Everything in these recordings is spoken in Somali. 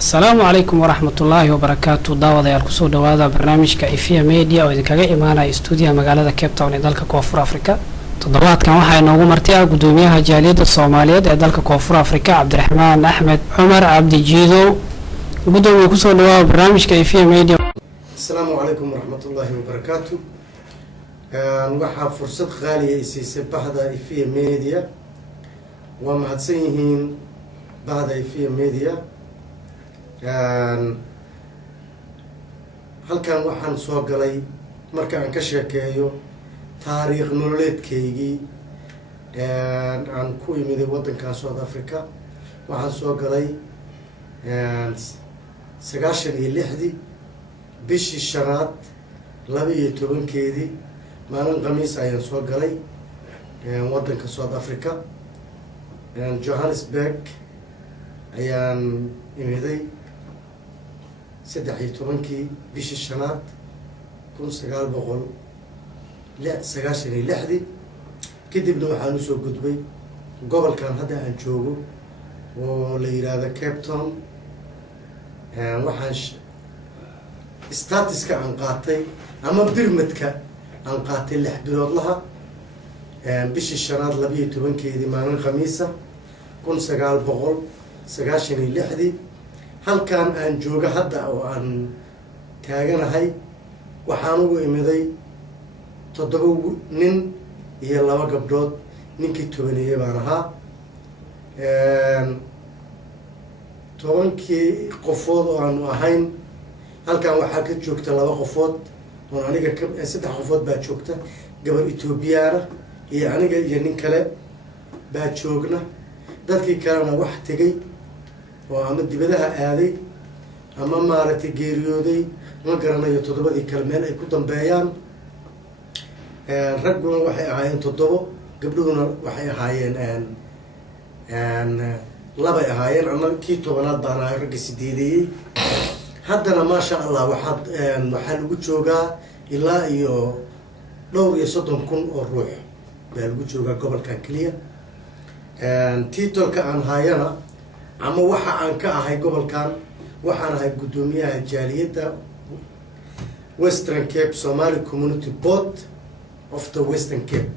السلام عليكم ورحمة الله وبركاته. دعوة يا الكسو دعوة برنامج كإفيا ميديا وإذا كجا إيمانا استوديو مقالة كيب تاون دالك كوفر أفريقيا. تضبط كان واحد نوع مرتئة قدوميها جالية الصومالية دالك كوفر أفريقيا عبد الرحمن أحمد عمر عبد الجيدو قدوم الكسو دعوة برنامج كإفيا ميديا. السلام عليكم ورحمة الله وبركاته. نوحى فرصة غالية إسيسي بعد إفيا ميديا ومهتسينهين بعد إفيا ميديا. halkan waxaan soo galay markaan ka sheekeeyo taariikh nololeedkaygii aan ku imid wadanka South Africa waxaan soo galay 96 bishii shanaad 12keedii maalin khamiis ayaan soo galay wadanka South Africa Johannesburg ayaan imiday 16 bishii shanaad 1996 kadibna waxaan u soo gudbay gobolkan hadda aan joogo oo la yiraahdo Cape Town waxaan statuska aan qaatay ama birmadka aan qaatay 6 bilood laha bishii shanaad 12keedii maalin khamiisa 1996 halkan aan jooga hadda oo aan taaganahay waxaan ugu imiday 7 nin iyo 2 gabdhood ninkii tobaneeyay baan ahaa 10 qofood oo aan ahayn halkan waxaa ka joogta 2 qofood oo aniga 3 qofood baa joogta gabar Ethiopiana iyo aniga iyo nin kale baa joogna dadkii kalena wax tagay oo ama dibadaha aaday ama maaragtay geeriyooday ma garanayo 7 kale meel ay ku dambeeyaan raguna waxay ahaayeen 7 gabdhuhuna waxay ahaayeen laba ahaayeen ama kii 10aad baan ahay rag 8 haddana ma sha Allah waxaa lagu joogaa ilaa iyo dhowr iyo 30,000 oo ruux baa lagu joogaa gobolkan kaliya tiitolka aan hayana ama waxa aan ka ahay gobolkan waxaan ahay gudoomiyaha jaaliyada Western Cape Somali Community Board of the Western Cape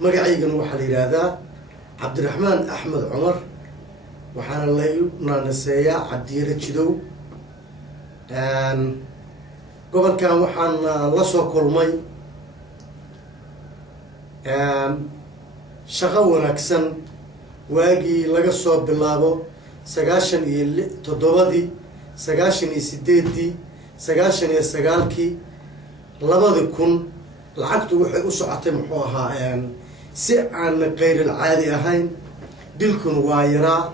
magacaygana waxa la yiraahdaa Cabdiraxmaan Axmed Cumar waxaana la naanaseeyaa Cabdiyare Jidow gobolkan waxaan la soo kulmay shaqo wanaagsan waagii laga soo bilaabo 97 98 99 2000 lacagtu waxay u socotay muxuu ahaa si aan qeyr caadi ahayn dilkun waa yaraa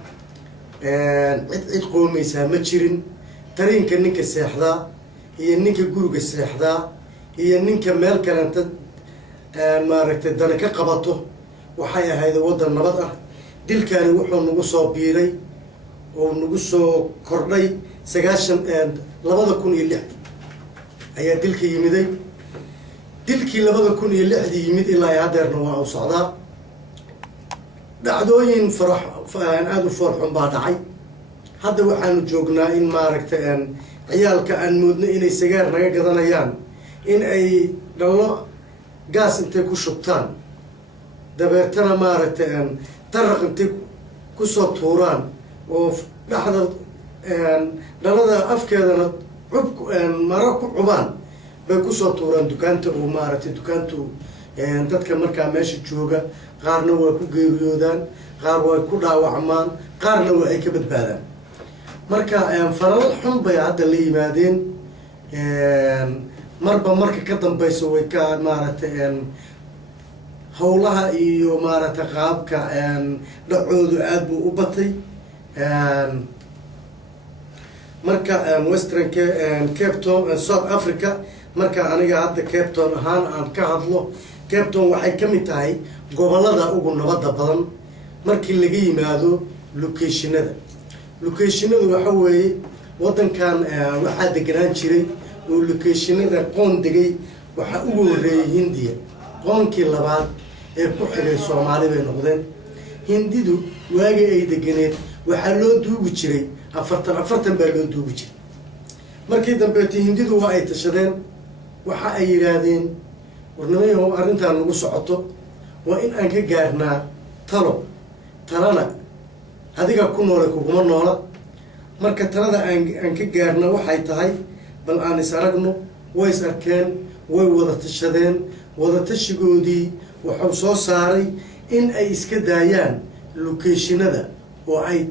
cid qoomeysa ma jirin tariinka ninka seexda iyo ninka guriga seexda iyo ninka meel kale inta maaragtay dana ka qabato waxay ahayd wadan nabad ah dilkaani wuxuu nagu soo biiray oo nagu soo kordhay 2006 ayaa dilka yimiday dilkii 2006 yimid ilaa hadeerna waa u socdaa dhacdooyin aad u farxun baa dhacay hadda waxaanu joognaa in maaragtay ciyaalka aan moodno inay sigaar naga gadanayaan in ay dhalo gaas intay ku shubtaan dabeetana maaragtay taraq intay ku soo tuuraan oo dhaxda dhalada afkeedana maro ku cubaan bay ku soo tuuraan dukaanta oo maaragtay dukaantu dadka markaa meesha jooga qaarna waa ku geeriyoodaan qaar way ku dhaawacmaan qaarna waa ay ka badbaadaan marka falal xun bay hadda la yimaadeen marba marka ka dambayso way ka maaragtay howlaha iyo maaragtay qaabka dhacoodu aad buu u batay marka Western Cape Town South Africa marka aniga hadda Cape Town ahaan aan ka hadlo Cape Town waxay ka mid tahay gobolada ugu nabadda badan markii laga yimaado locationada waxa weeye wadankan waxaa deganaan jiray oo locationada qoon degay waxa ugu horeeyay Hindiya qoonkii labaad ee ku xigay Soomaali bay noqdeen Hindidu waagi ay deganeed waxaa loo duugi jiray afartan baa loo duubi jiray markii dambeetay hindidu waa ay tashadeen waxa ay yidhaahdeen warnamayahow arrintaan nagu socoto waa in aan ka gaarnaa talana adiga ku noole kuguma noola marka talada aan ka gaarna waxay tahay bal aan is aragno way is arkeen way wada tashadeen wada tashigoodii wuxuu soo saaray in ay iska daayaan locationada oo ay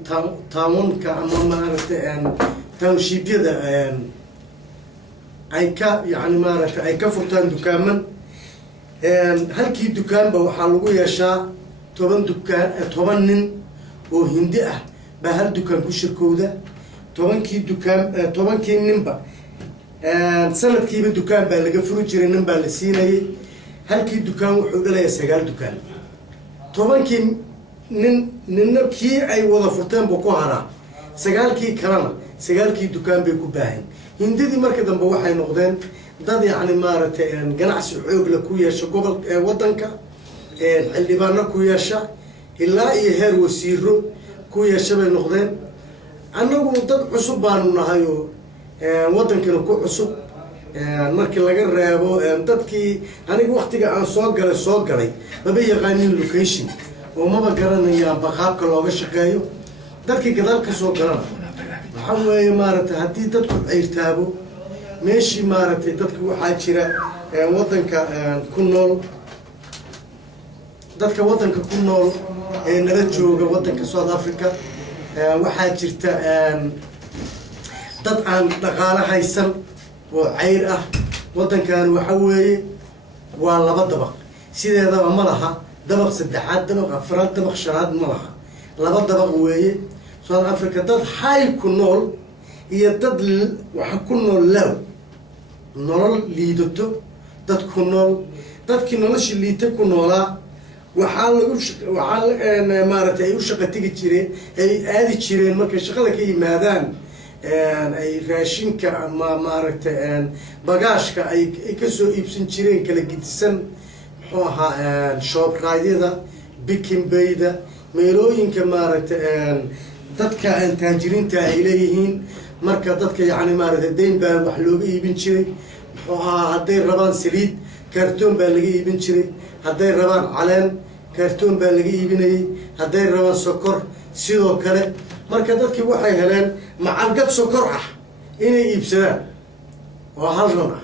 taawanka ama maaragtay townshibyada ay ka yani maaragtay ay ka furtaan dukaaman halkii dukaanba waxaa lagu yeeshaa 10 nin oo hindi ah baa hal dukaan ku shirkooda 10kii ninba sanadkiiba dukaan baa laga furi jiray nin baa la siinayay halkii dukaan wuxuu dhalayaa 9 dukaan 10kii ninna kii ay wada furteen buu ku haraa 9kii kalena 9kii dukaan bay ku baahan hindidii marka dambe waxay noqdeen dad yani maaragtay ganacsi xoog la ku yeesha gobol wadanka xildhibaano ku yeesha ilaa iyo heer wasiiro ku yeesha bay noqdeen annagu dad cusub baanu nahay oo wadankana ku cusub markii laga reebo dadkii aniga waqtiga aan soo galay maba yaqaanin location oo maba garanayaan qaabka looga shaqeeyo dadkii gadaal ka soo galana waxa weeye maaragtay haddii dadku ciirtaabo meeshii maaragtay dadka waxaa jira wadanka ku nool dadka wadanka ku nool ee nala jooga wadanka South Africa waxaa jirta dad aan dhaqaale haysan oo ceyr ah wadankan waxa weeye waa 2 dabaq sideedaba ma laha dabaq 3aad dabaq 4aad dabaq 5aad ma laha 2 dabaq weeye South Africa dad hay ku nool iyo dad waxa ku nool law nolol liidato dad ku nool dadkii nolosha liita ku noolaa waxaa maaragtay ay u shaqo tegi jireen ay aadi jireen markay shaqada ka yimaadaan ay raashinka ama maaragtay bagaashka ay ka soo iibsan jireen kala gidisan muxuu ahaa shoobraadyada bikinbayda meelooyinka maaragtay dadka taajiriinta ay leeyihiin marka dadka yani maaragtay deyn baa wax looga iibin jiray muxuu ahaa hadday rabaan saliid kartoon baa laga iibin jiray hadday rabaan caleen kartoon baa laga iibinayay hadday rabaan sokor sidoo kale marka dadkii waxay heleen macalgad sokor ah inay iibsadaan oo 1 ran ah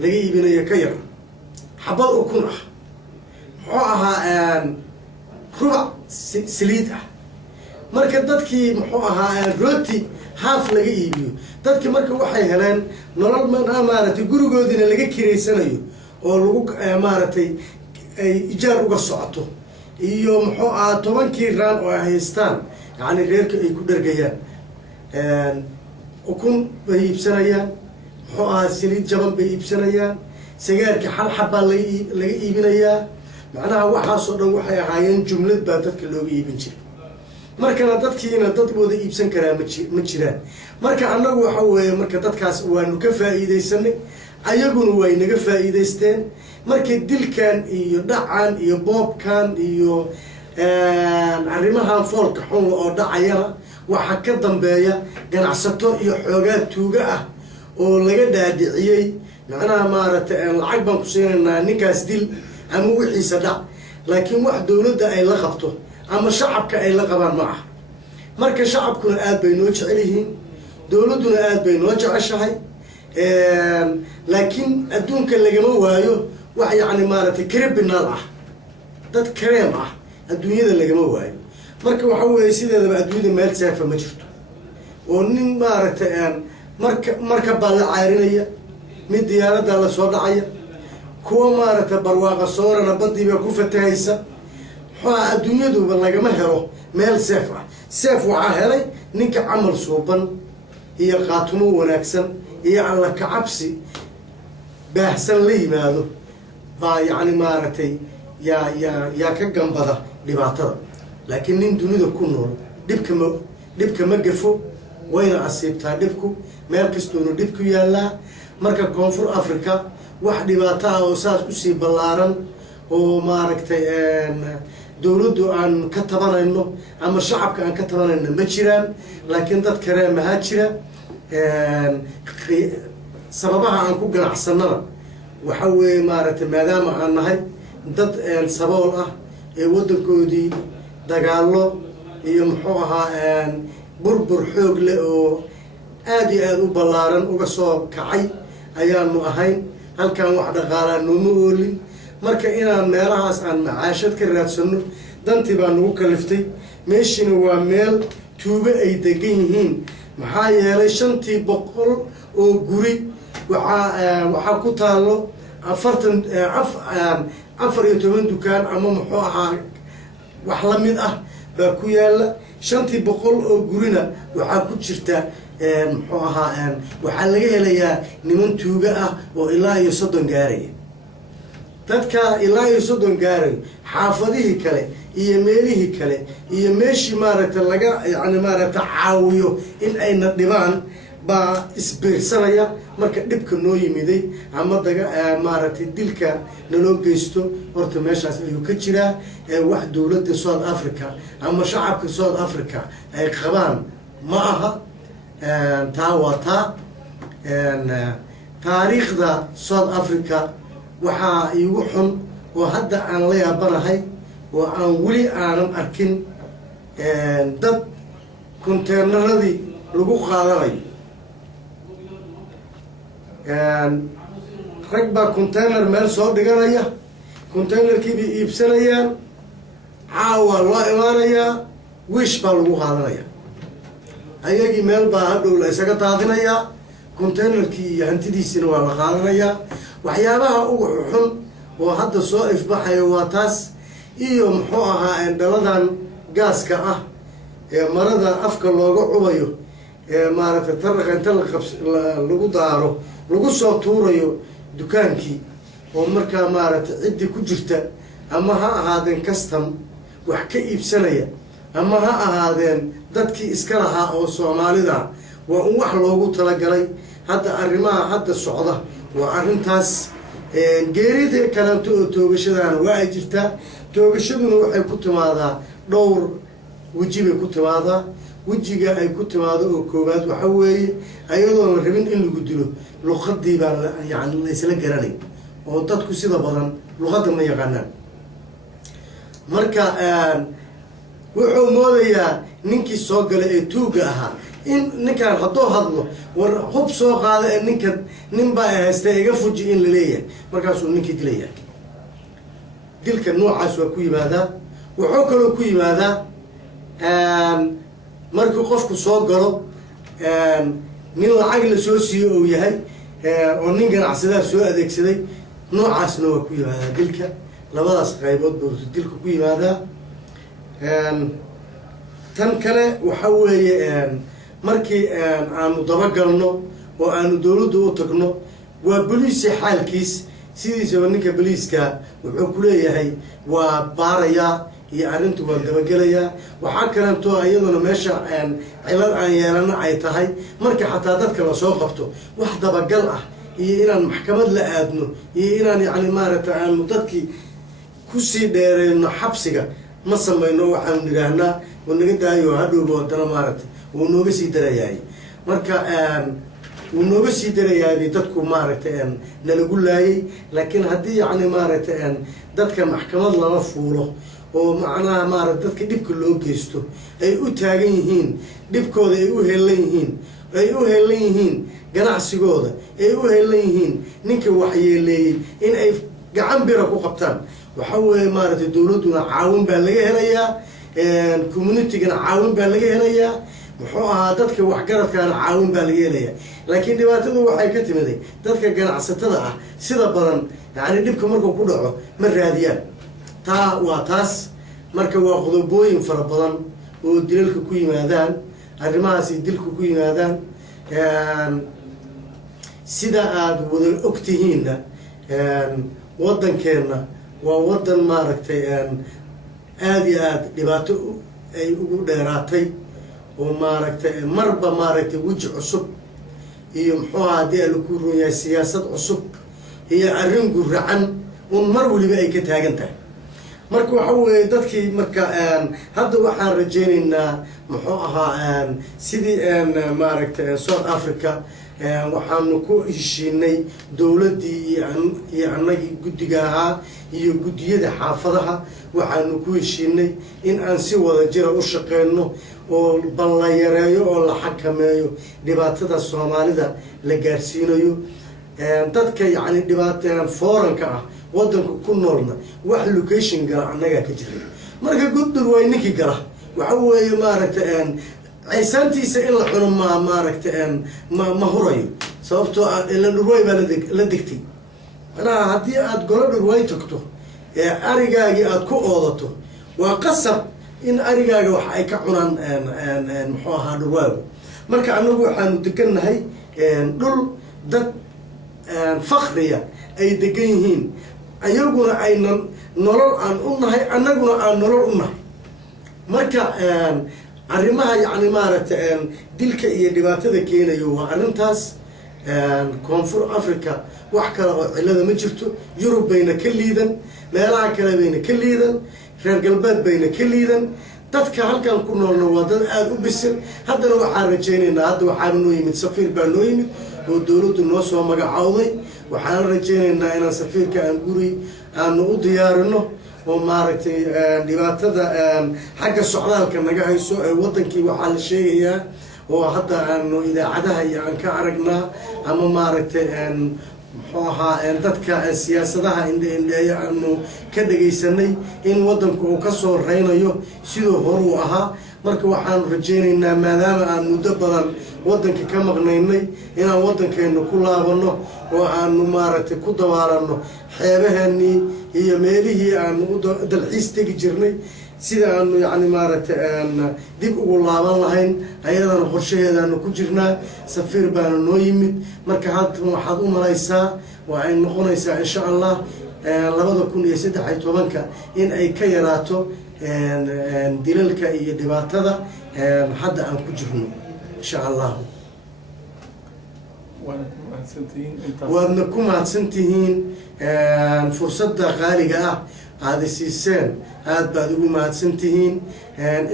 laga iibinayo ka yar xabad ukun ah muxuu ahaa rubac saliid ah marka dadkii muxuu ahaa rooti haaf laga iibiyo dadkii marka waxay heleen nolol maaragtay gurigoodina laga kireysanayo oo lagu maaragtay ay ijaar uga socoto iyo muxuu ahaa 10kii raan oo ay haystaan yani reerka ay ku dhargayaan ukun bay iibsanayaan muxuu ahaa saliid jaban bay iibsanayaan sigaarka hal xabaa laga iibinayaa macnaha waxaasoo dhan waxay ahaayeen jumlad baa dadka looga iibin jiray markana dadkiina dad wada iibsan karaa ma jiraan marka annagu waxa weeye marka dadkaas waanu ka faa'iidaysanay ayaguna way naga faa'iidaysteen markii dilkan iyo dhacan iyo boobkan iyo arrimahan foolka xun oo dhacayana waxa ka dambeeya ganacsato iyo xoogaa tuuga ah oo laga dhaadhiciyay macnaha maaragtay lacag baan ku siinaynaa ninkaas dil ama wixiisa dhac laakiin wax dowladda ay la qabto ama shacabka ay la qabaan ma ah marka shacabkuna aad bay noo jecel yihiin dowladduna aad bay noo jeceshahay laakiin adduunka lagama waayo wax yani maaragtay criminal ah dad crime ah adduunyada lagama waayo marka waxa weeye sideedaba adduunyada meel saafa ma jirto oo nin maaragtay marka baa la caarinaya mid diyaaradda la soo dhacaya kuwa maaragtay barwaaqa soorana badiiba ku fatahaysa adduunyaduba lagama helo meel seef ah seef waxaa helay ninka camal suuban iyo qaatumo wanaagsan iyo alla ka cabsi baahsan la yimaado baa yani maaragtay yaa ka gambada dhibaatada laakiin nin dunida ku nool dhibka ma gafo wayna asiibtaa dhibku meel kastoonu dhib ku yaallaa marka koonfur africa wax dhibaato ah oo saas usii ballaaran وماركتي دولدو أن كتبانينو أما الشعب كان كتبانينو مجران لكن دad كريم هاجرة سببها أن كوجنا حسننا وحوي ماركتي مادام أن هاي dad سبول ودكودي دجالو يمحوها بربر حوج لأو آدي أدو بلارن وقصو كعي أيام مؤهين هل كان واحد قال نمولي marka inaan meelahaas aan macaashad ka raadsano dantii baan ugu kaliftay meeshina waa meel tuubo ay degan yihiin maxaa yeelay 500 oo guri waxa ku taalo 40 dukaan ama muxuu ahaa wax la mid ah baa ku yaala 500 oo gurina waxa ku jirta muxuu ahaa waxa laga helayaa niman tuugo ah oo ilaa iyo 30 gaaraya dadka ilaa iyo 30 gaaray xaafadihii kale iyo meelihii kale iyo meeshii maaragtay laga yani maaragtay caawiyo in ay nadhibaan baa isbiirsanaya marka dhibka noo yimiday ama daga maaragtay dilka naloo geysto horta meeshaas ayuu ka jiraa wax dawladda South Africa ama shacabka South Africa ay qabaan ma aha taa waa taa taariikhda South Africa waxaa iigu xun oo hadda aan la yaabanahay oo aan weli aanan arkin dad konteenaradii lagu qaadanayo rag baa konteenar meel soo dhiganaya konteenarkii bay iibsanayaan caawa loo imaanayaa wiish baa lagu qaadanaya ayagii meel baa hadhow la isaga daadinayaa konteenarkii iyo hantidiisina waa la qaadanayaa waxyaabaha ugu xun oo hadda soo ifbaxayo waa taas iyo muxuu ahaa dhaladan gaaska ah ee marada afka looga cubayo ee maaragtay tarqa inta lagu daaro lagu soo tuurayo dukaankii oo markaa maaragtay ciddi ku jirta ama ha ahaadeen custom wax ka iibsanaya ama ha ahaadeen dadkii iska lahaa oo Soomaalida waa wax loogu talagalay hadda arrimaha hadda socda وأرنتاس جريدة كلامته توجشدان واجرتا توجشدون وحي كنت ماذا دور وجيب كنت ماذا وجيجا أي كنت ماذا وكوبات وحوي أيضا الربين إنه قدلو لغة دي يعني ليس لك جراني وتدكو سيدا بدن لغة ما يغنان مركا وحو موذيا ننكي سوغل توجاها إن نكان هدو هدلو ورحب سوق هذا إن نكان نبى استيقظ فوجي إن لليه مركزو نكيد ليه تلك النوع عسوا كوي ماذا وحكلو كوي ماذا مركو قفك سوق قلو من العقل سوسي أو يهي وننجن عسلا سوء ذيك سدي نوع عسنو كوي ماذا تلك لبضع سقايبات برضو تلك كوي ماذا تنكله وحوي markii aanu daba galno oo aanu dawladda u tagno waa police xaalkiis sidiisa ninka police-ka wuxuu ku leeyahay waa baaraya iyo arintu waa daba galaya waxa kalanto ayaduna meesha cilad aan yeelana ay tahay marka xataa dadka la soo qabto wax daba gal ah iyo inaan maxkamad la aadno iyo inaan yani maaragtay aanu dadkii ku sii dheereyno xabsiga ma sameeyno waxaan niraahnaa wanaga daayo hadhow wadana maaragtay ونوغا سي دراياي marka ونوغا سي دراياي dadku maaragtay nalagu laayay laakiin hadii yani maaragtay dadka maxkamad lala fuulo oo macnaha maaragtay dadka dibka loo geysto ay u taagan yihiin dibkooda ay u heelan yihiin ganacsigooda ay u heelan yihiin ninka waxyeeleeyay in ay gacan bira ku qabtaan waxa weeye maaragtay dawladuna caawin baa laga helayaa community-gana caawin baa laga helayaa wuxuu ahaa dadka waxgaradkaana caawin baa laga helayaa laakiin dhibaatadu waxay ka timiday dadka ganacsatada ah sida badan yani dhibka markuu ku dhaco ma raadiyaan taa waa taas marka waa qodobooyin fara badan oo dilalka ku yimaadaan arrimahaasi dilku ku yimaadaan sida aad wada ogtihiinna waddankeena waa waddan maaragtay aad iyo aad dhibaato ay ugu dheeraatay oo maaragtay marba maaragtay wajh cusub iyo muxuu hadii la ku rooyay siyaasad cusub iyo arrin guracan mar waliba ay ka taagan tahay marka waxa weeye dadkii marka hadda waxaan rajaynaynaa muxuu ahaa sidii maaragtay South Africa waxaanu ku heshiinay dawladdii iyo annagii guddiga ahaa iyo guddiyada xaafadaha waxaanu ku heshiinay in aan si wada jira u shaqeyno oo bal la yareeyo oo la xakameeyo dhibaatada Soomaalida la gaarsiinayo dadka yacni dhibaatada fooranka ah waddanka ku noolna wax location gala annaga ka jira marka guddur way ninkii gala waxa weeye maaragtay aysantiisa in la xuno maaragtay ma hurayo sababtoo ah ila dhurway baa la degtay anaa haddii aad golo dhurway tagto arigaagii aad ku oodato waa qasab in arigaaga wax ay ka cunaan muxuu ahaa dhurwaagu marka annagu waxaanu degannahay dhul dad fakriya ay degan yihiin ayaguna aynan nolol aan u nahay annaguna aan nolol u nahay marka arrimaha yacni maaragtay dilka iyo dhibaatada keenayo waa arrintaas koonfur Africa wax kale oo cilada ma jirto Yurub bayna ka liidan meelaha kale bayna ka liidan reer galbeed bayna ka liidan dadka halkan ku noolna waa dad aad u bisil haddana waxaan rajaynaynaa hadda waxaa noo yimid safiir baa noo yimid oo dawladdu noo soo magacawday waxaan rajaynaynaa inaan safiirka aan guri aanu u diyaarino oo maaragtay dhibaatada xagga socdaalka naga hayso ee waddankii waxaa la sheegayaa oo hadda aanu idaacadaha iyo aan ka aragnaa ama maaragtay muxuu ahaa dadka siyaasadaha indheeya aanu ka dhagaysanay in waddanku uu ka soo reynayo sidoo hore uu ahaa marka waxaanu rajaynaynaa maadaama aan muddo badan waddanka ka maqnaynay inaan waddankeena ku laabano oo aanu maaragtay ku dabaalano xeebaheenii iyo meelihii aanu u dalxiis tegi jirnay sida aanu yacni maaragtay dib ugu laaban lahayn ayadana qorshaheedaanu ku jirnaa safiir baana noo yimid marka hadda waxaad u malaysaa waa ay noqonaysaa insha allah 2013 in ay ka yaraato dilalka iyo dhibaatada hadda aan ku jirno insha allah waadna ku mahadsantihiin fursadda qaaliga ah aada siiseen aad baad ugu mahadsantihiin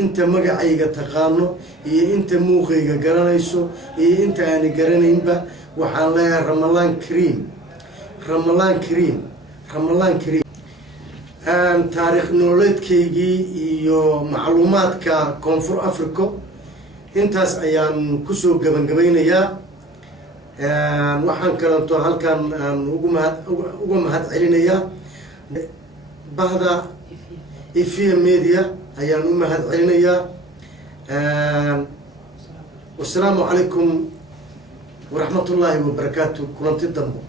inta magacayga taqaano iyo inta muuqayga garanayso iyo inta aan garanaynba waxaan leeyahay Ramadan Kareem taariikh nololeedkaygii iyo macluumaadka koonfur Africa intaas ayaan kusoo gabagabeynayaa waxaan kalanto halkan aan uga mahad celinayaa bahda IFIA Media ayaan u mahad celinayaa wassalaamu calaykum waraxmatullaahi wabarakaatuh kulanti dambo